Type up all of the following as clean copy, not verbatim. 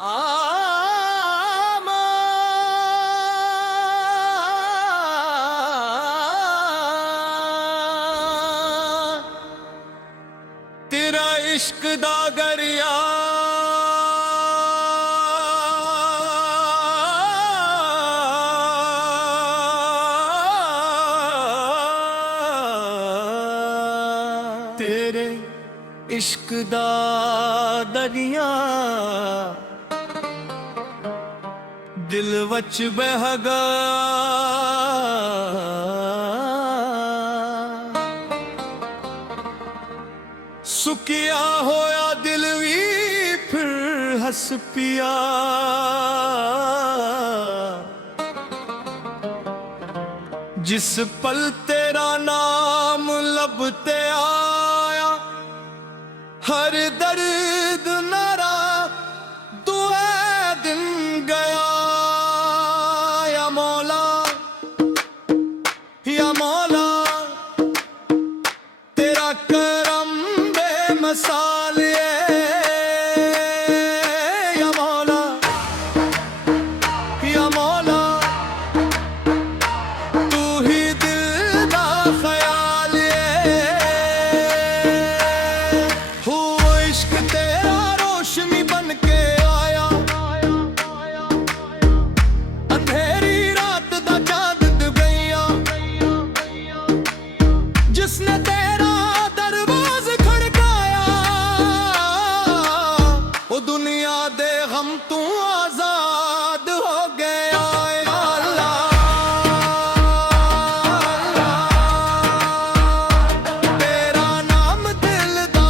आमा तेरा इश्क दा गरिया तेरे इश्क दा दरिया दिल वच बह गया सुकिया होया दिल भी फिर हस पिया जिस पल तेरा नाम लबते आया हर दर्द नारा दुआ दिन गया या मौला तेरा करम बेमिसाल या मौला तू ही दिल दा ख्याल हो इश्क तेरा रोशनी बन के आया अंधेरी रात दा चांद दुबैया जिसने तेरा दरवाज खड़काया वो दुनिया दे हम तू आजाद हो गया या अल्लाह तेरा नाम दिल दा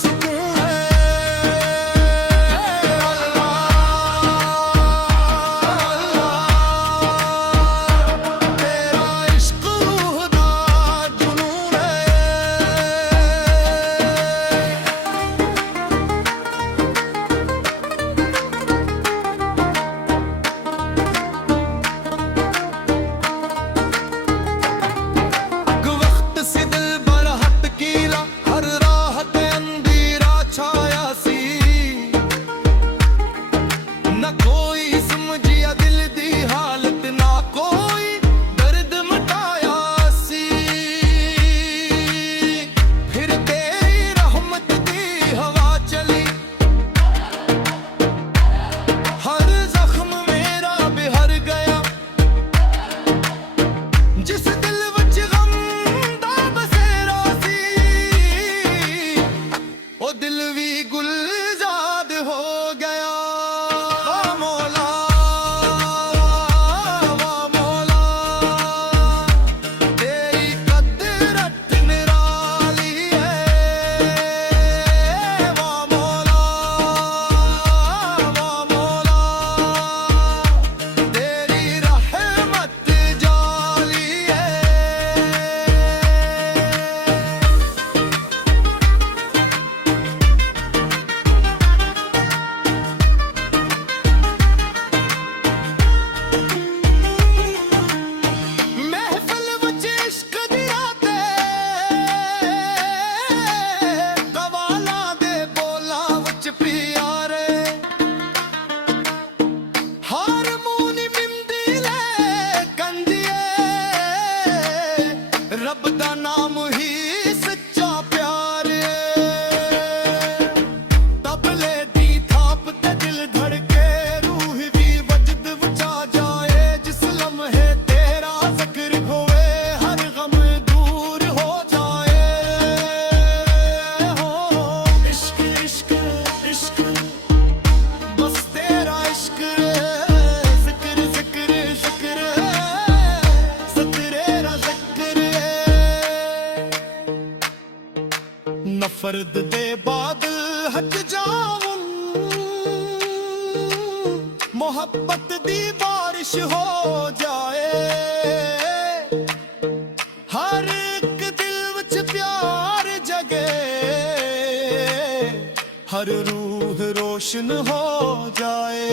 सुकून है तेरा इश्क रूह दा जुनून है वक्त से दिल बरहत कीला हर राहत अंधेरा छाया सी न कोई समझिया दिल दी हालत ना कोई दर्द मिटाया सी फिर तेरी रहमत दी हवा चली हर जख्म मेरा बिहर गया जिस दिल विच गम दा बसेरा सी ओ दिल भी गुलजार हो गया वा मौला तेरी कदरत निराली है वा मौला तेरी रहमत जाली है महफिल विच इश्क दिया ते कवालां दे बोलां विच प्यारे हारमोनी मिंदी ले कंदिए रब दा नाम ही सच्चा प्यार तबले दी थाप ते दिल धड़के रूह भी वजद विचा जाए जिस लम्हे तेरा जिक्र होए हर गम दूर हो जाए हो इश्क इश्क इश्क बस तेरा इश्क जिक्र जिक्र जिक्र सतरेरा जिक्र नफरत दे बादल हट जाऊं मोहब्बत दी बारिश हो जाए हर एक दिल विच प्यार जगे हर रूह रोशन हो जाए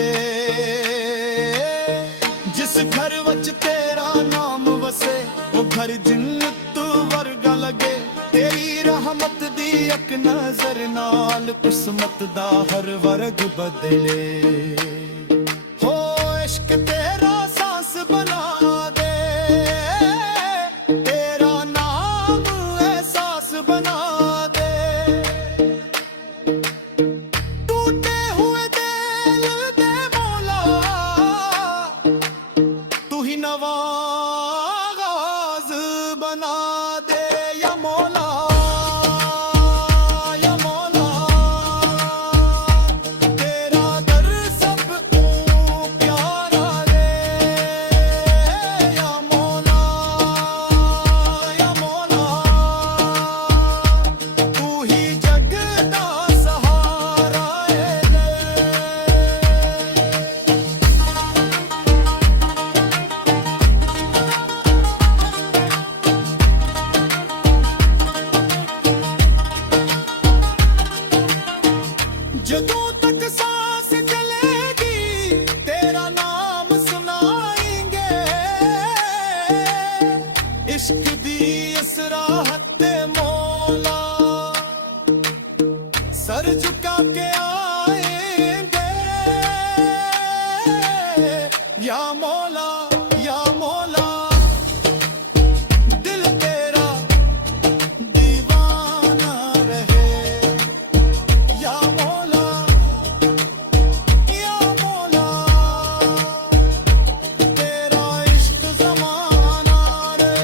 जिस घर विच तेरा नाम वसे वो घर जिन्नत वर्गा लगे तेरी रहमत दी एक नजर नाल किस्मत दा हर वर्ग बदले हो इश्क तेरा सांस बना दे तेरा नाम एहसास बना दे टूटे हुए दिल दे मौला तू ही नवाज बना दे या मौला या मौला तेरा दर सबको प्यारा दे या मौला तू ही जग दा सहारा है दे जदों तक सांस चलेगी तेरा नाम सुनाएंगे इश्क दी इस राहत ते मौला सर झुका के आएंगे या मौला दिल तेरा दीवाना रहे या मौला तेरा इश्क ज़माना रे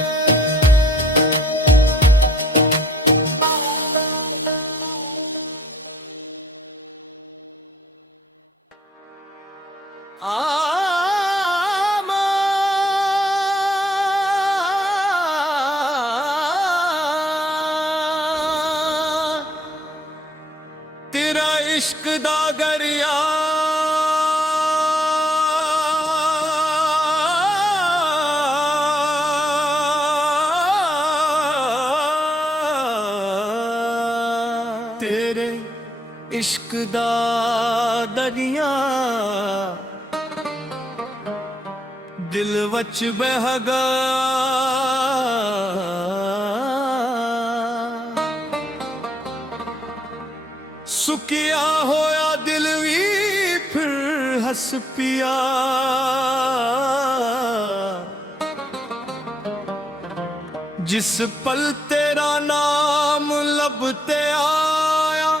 तेरा इश्क दा गरिया तेरे इश्क दा दरिया दिल वच बह सुकिया होया दिल भी फिर हस पिया जिस पल तेरा नाम लबते आया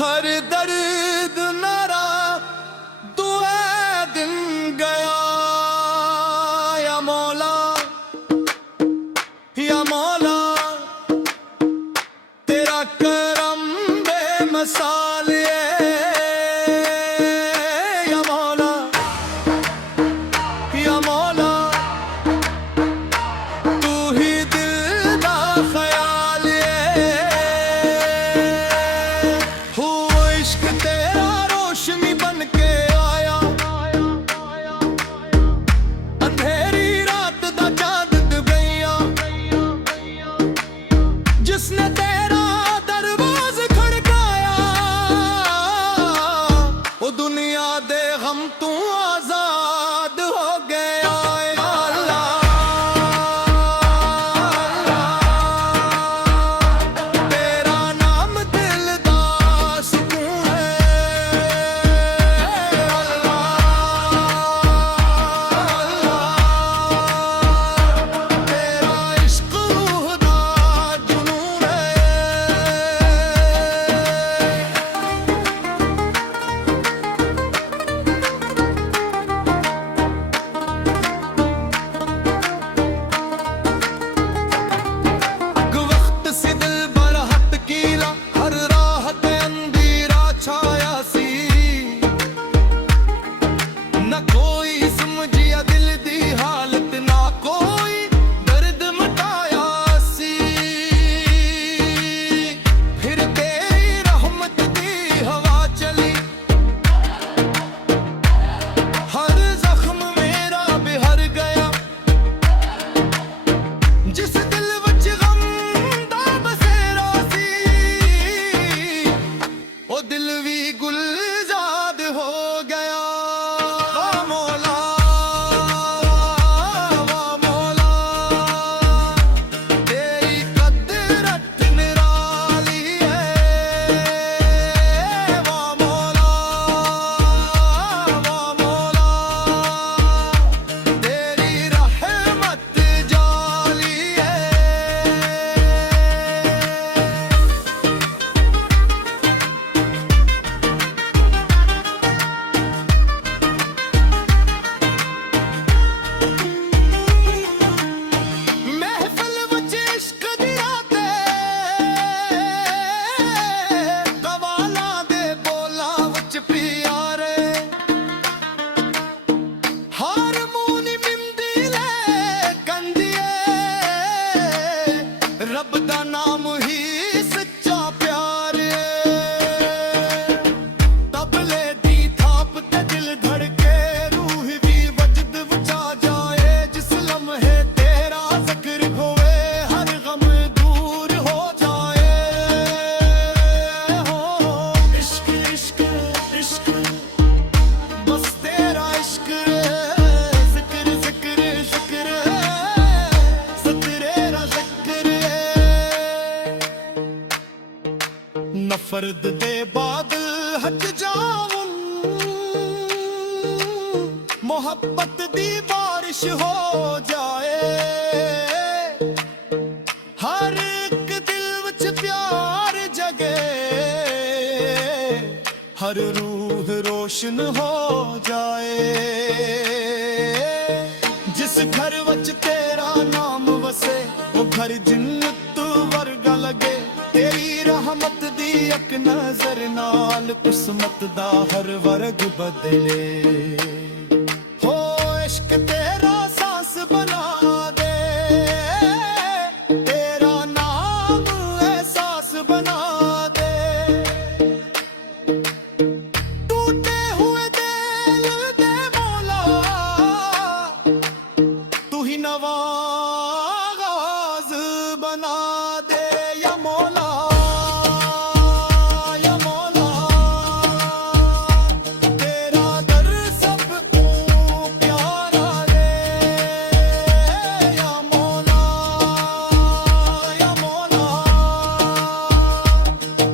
हर दर्द नरा दुआ दिन गया या मौला तेरा करम बेमिसाल या मौला तू ही दिल दा ख्याल हो इश्क तेरा रोशनी बन के आया अंधेरी रात दा चांद गया जिसने तेरा दरवाज खड़काया वो दुनिया दे हम तू आजाद हो गया या अल्लाह तेरा नाम दिल दा सुकून है फर्द दे बादल हट जाऊं, मोहब्बत दी बारिश हो जाए, हर एक दिल विच प्यार जगे, हर रूह रोशन हो जाए। जिस घर विच तेरा नाम वसे, वो घर जिन्नत वर्गा लगे। तेरी रहमत दी एक नजर नाल किस्मत दा हर वर्ग बदले। हो इश्क तेरा सांस बना दे, तेरा नाम एहसास बना दे। टूटे हुए दिल दे मौला, तू ही नवाज़ बना दे या मौला, या मौला। तेरा दर सबको प्यारा दे या मौला, या मौला।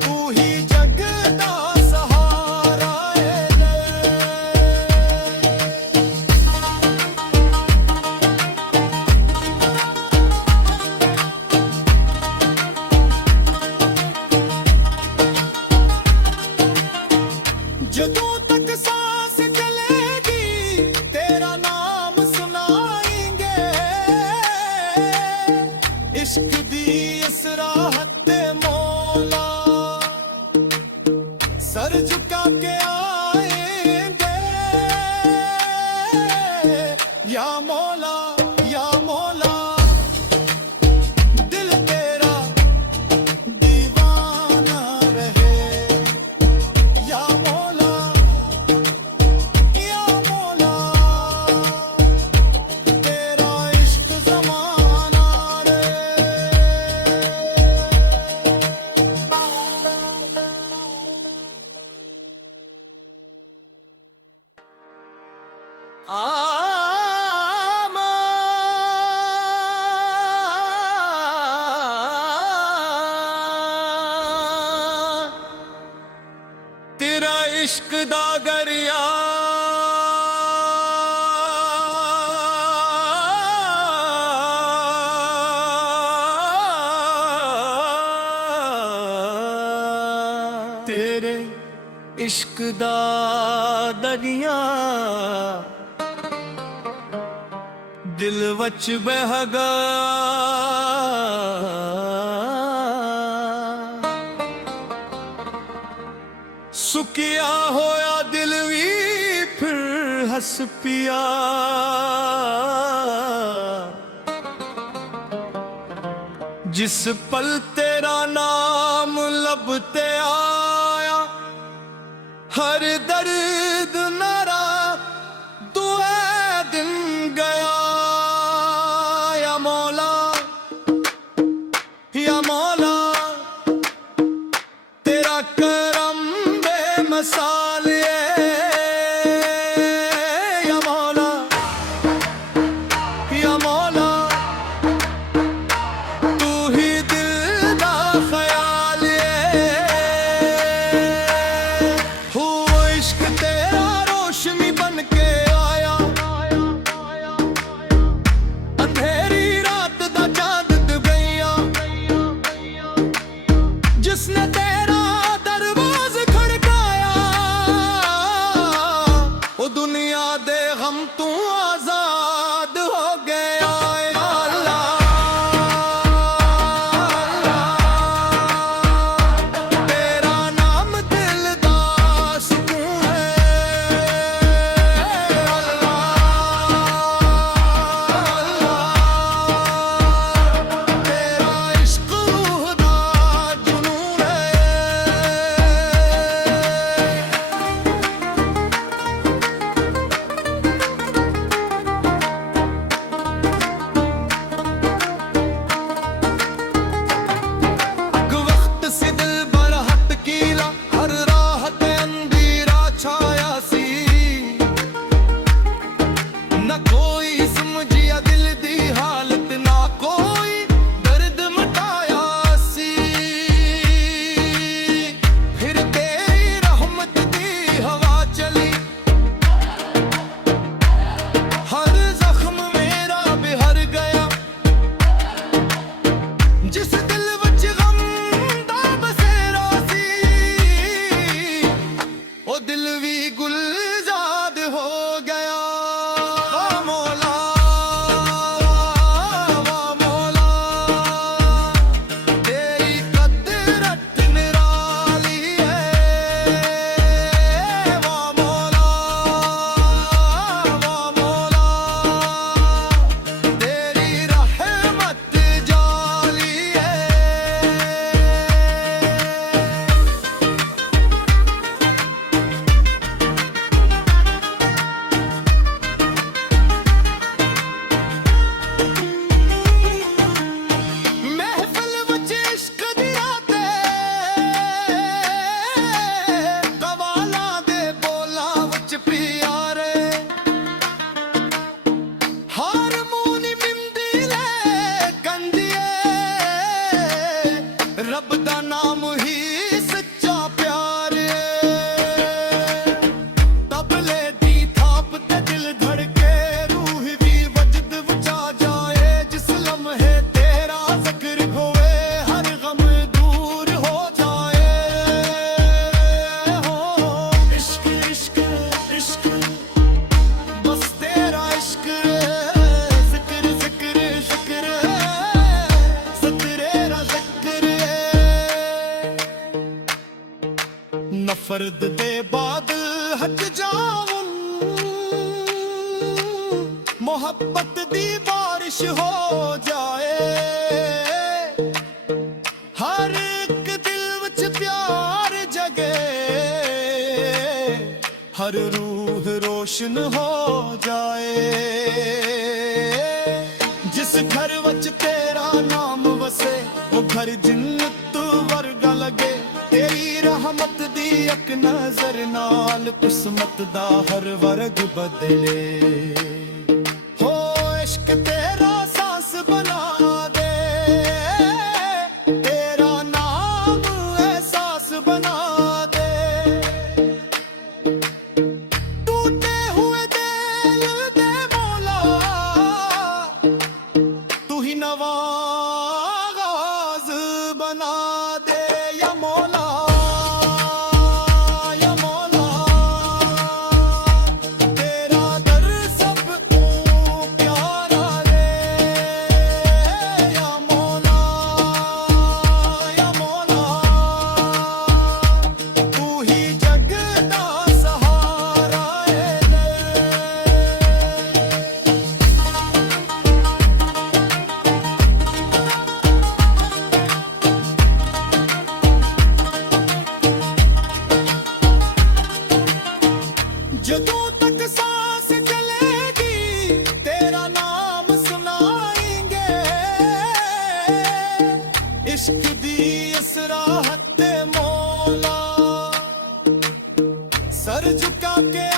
तू ही जग दा सहारा है दे। जदों तक सांस चलेगी तेरा नाम सुनाएंगे। इश्क दी इस राहत ते मौला, सर झुका के आएंगे या मौला, या मौला। दिल तेरा दीवाना रहे या मौला, या मौला। तेरा इश्क ज़माना रे। तेरा इश्क दा गरिया तेरे इश्क दा दरिया दिल वच बह गया। सुकिया होया दिल भी फिर हस पिया। जिस पल तेरा नाम लबते आया, हर दर्द नरा दुआ दिन गया या मौला, या मौला। तेरा करम बेमिसाल है या मौला, या मौला। तू ही दिल दा ख्याल है। हो इश्क तेरा रोशनी बन के आया, अंधेरी रात दा चांद दबैया। जिसने तेरा दरवाज़ खड़काया, फर्द दे बादल हट जाऊं मोहब्बत दी बारिश हो जाए हर एक दिल विच प्यार जगे हर रूह रोशन हो जाए जिस घर विच तेरा नाम वसे वो घर जिन्नत वर्गा लगे तेरी रहमत दी एक नजर नाल किस्मत दा हर वर्ग बदले हो इश्क तेरा सांस बना दे तेरा नाम एहसास बना दे टूटे हुए दिल दे मौला तू ही नवाज़ बना दे या मौला या मौला तेरा दर सबको प्यारा रे या मौला तू ही जग दा सहारा है जदों तक सांस चलेगी तेरा नाम सुनाएंगे इश्क दी इस राहत ते मौला सर झुका के